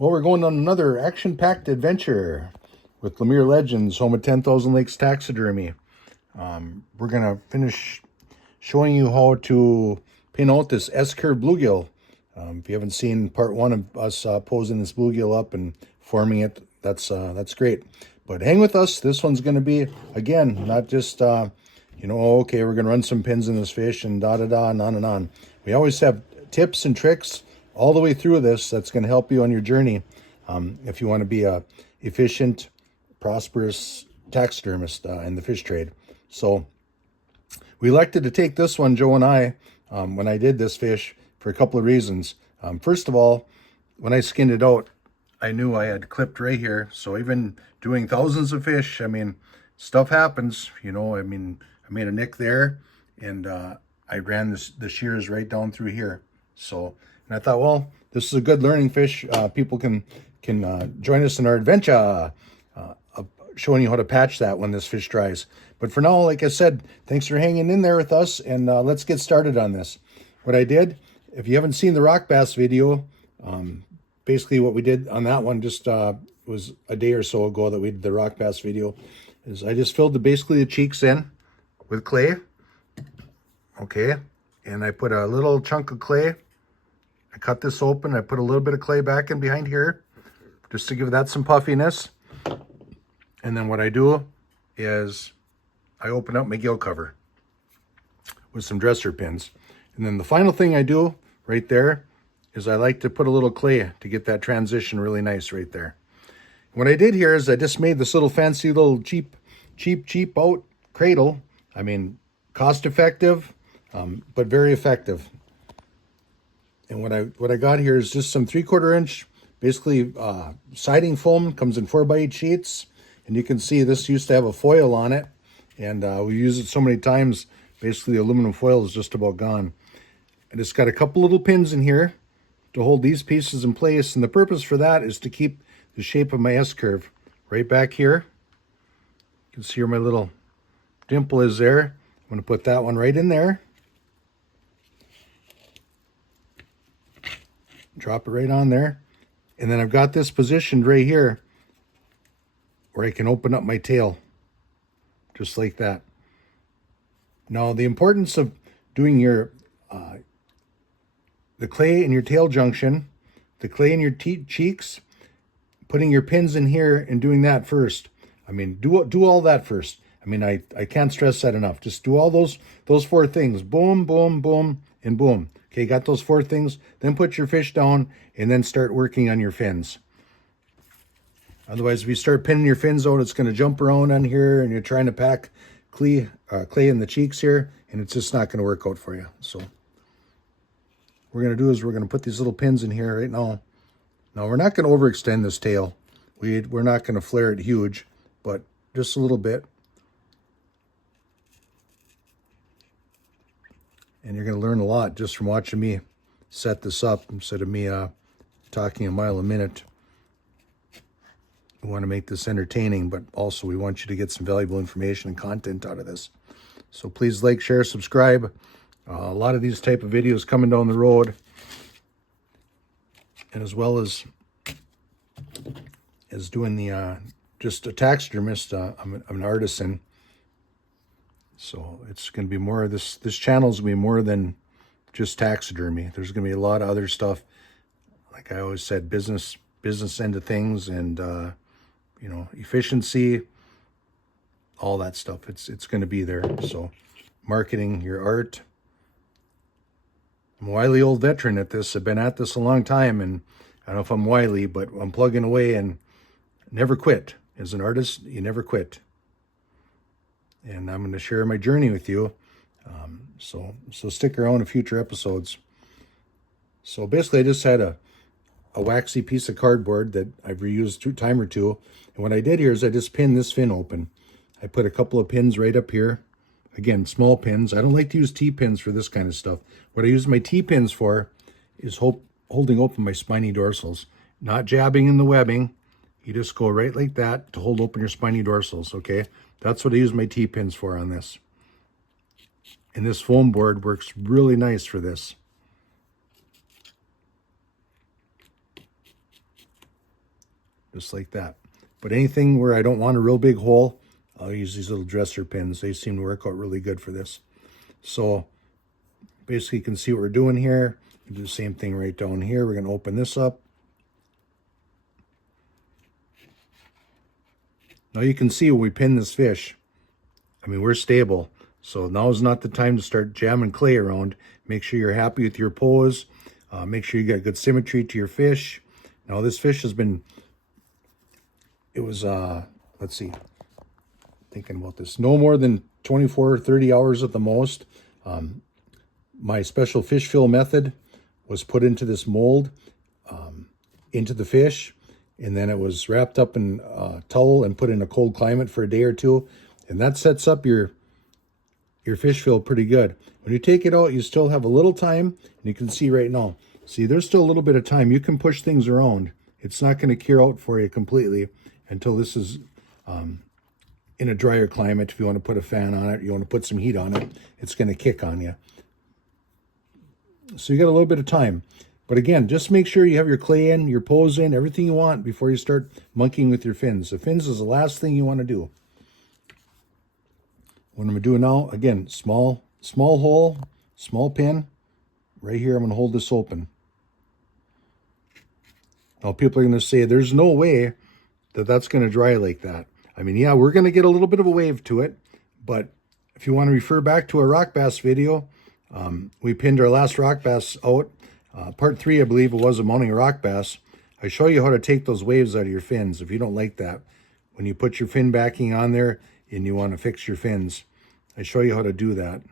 Well, we're going on another action-packed adventure with Lemire Legends, home of 10,000 Lakes Taxidermy. We're going to finish showing you how to pin out this S-curve bluegill. If you haven't seen part one of us posing this bluegill up and forming it, that's great. But hang with us. This one's going to be, again, not just, okay, we're going to run some pins in this fish and da-da-da and on and on. We always have tips and tricks all the way through this that's going to help you on your journey if you want to be a efficient, prosperous taxidermist in the fish trade. So we elected to take this one, Joe and I, when I did this fish, for a couple of reasons. First of all, when I skinned it out, I knew I had clipped right here. So even doing thousands of fish, I mean, stuff happens, I made a nick there, and I ran the shears right down through here. So, and I thought, well, this is a good learning fish. People can join us in our adventure, showing you how to patch that when this fish dries. But for now, like I said, thanks for hanging in there with us, and let's get started on this. What I did, if you haven't seen the rock bass video, basically what we did on that one just was a day or so ago that we did the rock bass video, is I just filled basically the cheeks in with clay. Okay, and I put a little chunk of clay. I cut this open. I put a little bit of clay back in behind here just to give that some puffiness. And then what I do is I open up my gill cover with some dresser pins. And then the final thing I do right there is I like to put a little clay to get that transition really nice right there. What I did here is I just made this little fancy little cheap out cradle. I mean, cost effective, but very effective. And what I got here is just some 3/4 inch, basically siding foam. Comes in 4x8 sheets, and you can see this used to have a foil on it, and we use it so many times. Basically, the aluminum foil is just about gone. And it's got a couple little pins in here to hold these pieces in place, and the purpose for that is to keep the shape of my S-curve right back here. You can see where my little dimple is there. I'm going to put that one right in there. Drop it right on there. And then I've got this positioned right here where I can open up my tail just like that. Now, the importance of doing your the clay in your tail junction, the clay in your cheeks, putting your pins in here and doing that first. I mean, do all that first. I mean, I can't stress that enough. Just do all those 4 things. Boom, boom, boom, and boom. Okay, got those 4 things. Then put your fish down and then start working on your fins. Otherwise, if you start pinning your fins out, it's going to jump around on here, and you're trying to pack clay in the cheeks here, and it's just not going to work out for you. So what we're going to do is we're going to put these little pins in here right now. Now, we're not going to overextend this tail. We're not going to flare it huge, but just a little bit. And you're going to learn a lot just from watching me set this up instead of me talking a mile a minute. We want to make this entertaining, but also we want you to get some valuable information and content out of this. So please like, share, subscribe. A lot of these type of videos coming down the road. And as well as doing the, just a taxidermist, I'm an artisan. So it's going to be more of this channel's going to be more than just taxidermy. There's going to be a lot of other stuff. Like I always said, business end of things, and efficiency, all that stuff. It's going to be there. So marketing your art. I'm a wily old veteran at this. I've been at this a long time, and I don't know if I'm wily, but I'm plugging away and never quit. As an artist, you never quit. And I'm going to share my journey with you. So stick around in future episodes. So basically, I just had a waxy piece of cardboard that I've reused a time or two. And what I did here is I just pinned this fin open. I put a couple of pins right up here. Again, small pins. I don't like to use T-pins for this kind of stuff. What I use my T-pins for is holding open my spiny dorsals. Not jabbing in the webbing. You just go right like that to hold open your spiny dorsals, okay? That's what I use my T-pins for on this. And this foam board works really nice for this. just like that. But anything where I don't want a real big hole, I'll use these little dresser pins. They seem to work out really good for this. So basically you can see what we're doing here. We do the same thing right down here. We're going to open this up. Now you can see when we pin this fish, I mean, we're stable. So now is not the time to start jamming clay around. Make sure you're happy with your pose. Make sure you got good symmetry to your fish. Now this fish has been, it was, let's see, thinking about this, no more than 24 or 30 hours at the most. My special fish fill method was put into this mold, into the fish, and then it was wrapped up in a towel and put in a cold climate for a day or two. And that sets up your fish fill pretty good. When you take it out, you still have a little time, and you can see right now. See, there's still a little bit of time. You can push things around. It's not going to cure out for you completely until this is in a drier climate. If you want to put a fan on it, you want to put some heat on it, it's going to kick on you. So you got a little bit of time. But again, just make sure you have your clay in, your pose in, everything you want before you start monkeying with your fins. The fins is the last thing you want to do. What I'm going to do now, again, small hole, small pin. Right here, I'm going to hold this open. Now, people are going to say, there's no way that that's going to dry like that. I mean, yeah, we're going to get a little bit of a wave to it, but if you want to refer back to our rock bass video, we pinned our last rock bass out. Part 3, I believe it was, of mounting a rock bass. I show you how to take those waves out of your fins if you don't like that. When you put your fin backing on there and you want to fix your fins, I show you how to do that.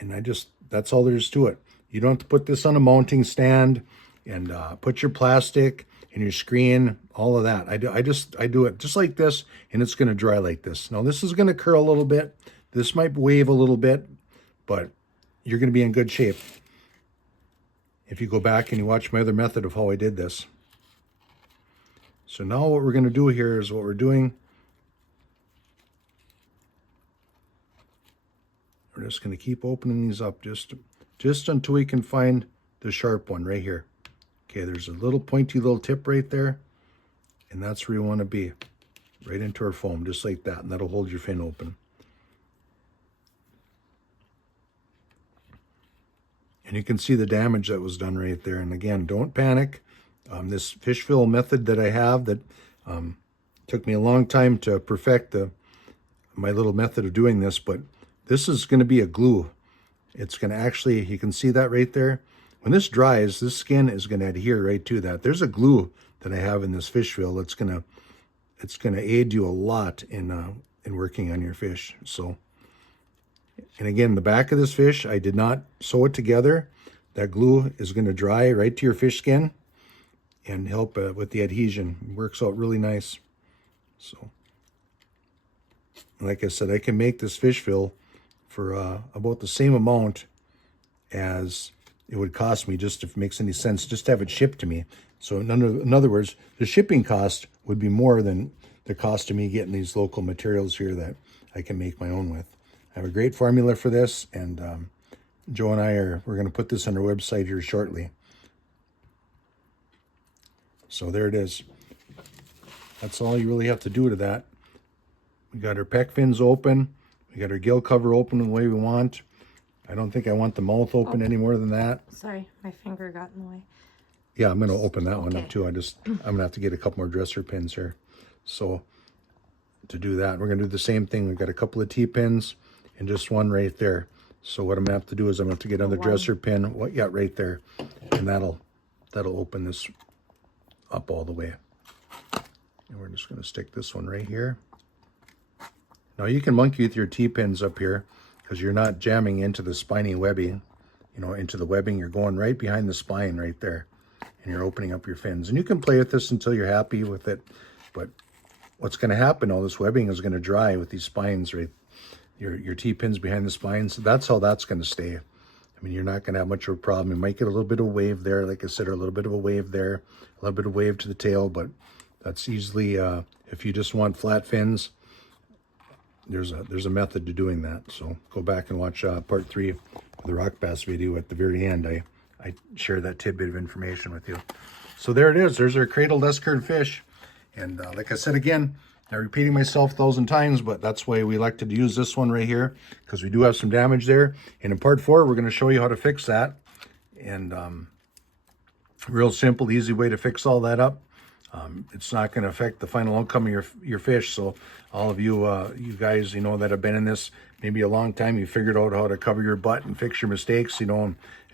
And that's all there is to it. You don't have to put this on a mounting stand and put your plastic and your screen, all of that. I do it just like this, and it's going to dry like this. Now this is going to curl a little bit. This might wave a little bit, but you're going to be in good shape if you go back and you watch my other method of how I did this. So now what we're going to do here is what we're doing. We're just going to keep opening these up just until we can find the sharp one right here. Okay, there's a little pointy little tip right there, and that's where you want to be, right into our foam, just like that, and that'll hold your fin open. And you can see the damage that was done right there. And again, don't panic. This fish fill method that I have that took me a long time to perfect my little method of doing this, but this is going to be a glue. It's going to actually, you can see that right there. When this dries, this skin is going to adhere right to that. There's a glue that I have in this fish fill that's going to aid you a lot in working on your fish. So, and again, the back of this fish, I did not sew it together. That glue is going to dry right to your fish skin and help with the adhesion. It works out really nice. So, like I said, I can make this fish fill for about the same amount as it would cost me, just if it makes any sense, just to have it shipped to me. So in other words, the shipping cost would be more than the cost of me getting these local materials here that I can make my own with. I have a great formula for this, and Joe and we're going to put this on our website here shortly. So there it is. That's all you really have to do to that. We got our pec fins open. We got our gill cover open the way we want. I don't think I want the mouth open any more than that. Sorry, my finger got in the way. Yeah, I'm going to open that one up too. I'm going to have to get a couple more dresser pins here. So to do that, we're going to do the same thing. We've got a couple of T-pins and just one right there. So what I'm going to have to do is I'm going to have to get another dresser pin. Yeah, right there. And that'll open this up all the way. And we're just going to stick this one right here. Now you can monkey with your T-pins up here because you're not jamming into the spiny webbing, into the webbing. You're going right behind the spine right there, and you're opening up your fins. And you can play with this until you're happy with it. But what's going to happen, all this webbing is going to dry with these spines, right? Your T-pins behind the spines. That's how that's going to stay. I mean, you're not going to have much of a problem. You might get a little bit of wave there, like I said, or a little bit of a wave there, a little bit of wave to the tail, but that's easily, if you just want flat fins, there's a method to doing that. So go back and watch part 3 of the rock bass video. At the very end, I share that tidbit of information with you. So there it is. There's our cradled S-curd fish. And like I said again, I'm repeating myself 1,000 times, but that's why we elected to use this one right here, because we do have some damage there. And in part 4, we're going to show you how to fix that. And real simple, easy way to fix all that up. It's not going to affect the final outcome of your fish. So all of you, you guys, that have been in this maybe a long time, you figured out how to cover your butt and fix your mistakes.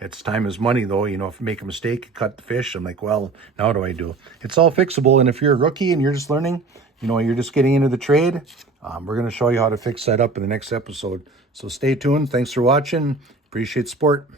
It's time is money though. If you make a mistake, you cut the fish. I'm like, well, now what do I do? It's all fixable. And if you're a rookie and you're just learning, you're just getting into the trade, we're going to show you how to fix that up in the next episode. So stay tuned. Thanks for watching. Appreciate support.